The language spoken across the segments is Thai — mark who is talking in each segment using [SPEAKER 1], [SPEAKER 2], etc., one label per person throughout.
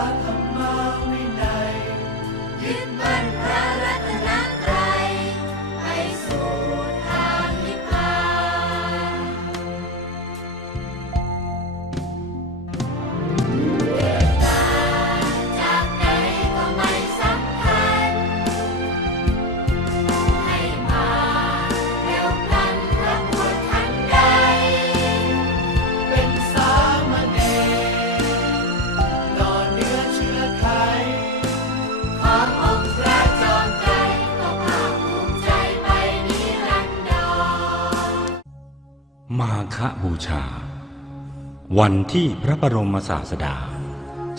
[SPEAKER 1] Alamak มาคบูชา วันที่พระบรมศาสดา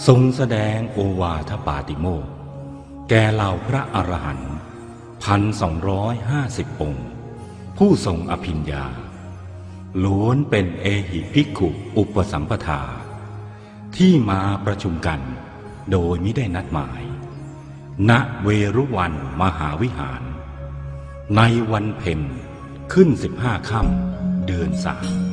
[SPEAKER 1] ทรงแสดงโอวาทปาติโมกแก่เหล่าพระอรหันต์พันสองร้อยห้าสิบองค์ ผู้ทรงอภิญญาล้วนเป็นเอหิภิกขุอุปสัมปทา ที่มาประชุมกันโดยมิได้นัดหมาย ณเวรุวันมหาวิหาร ในวันเพ็ญขึ้นสิบห้าค่ำ เดือนสาม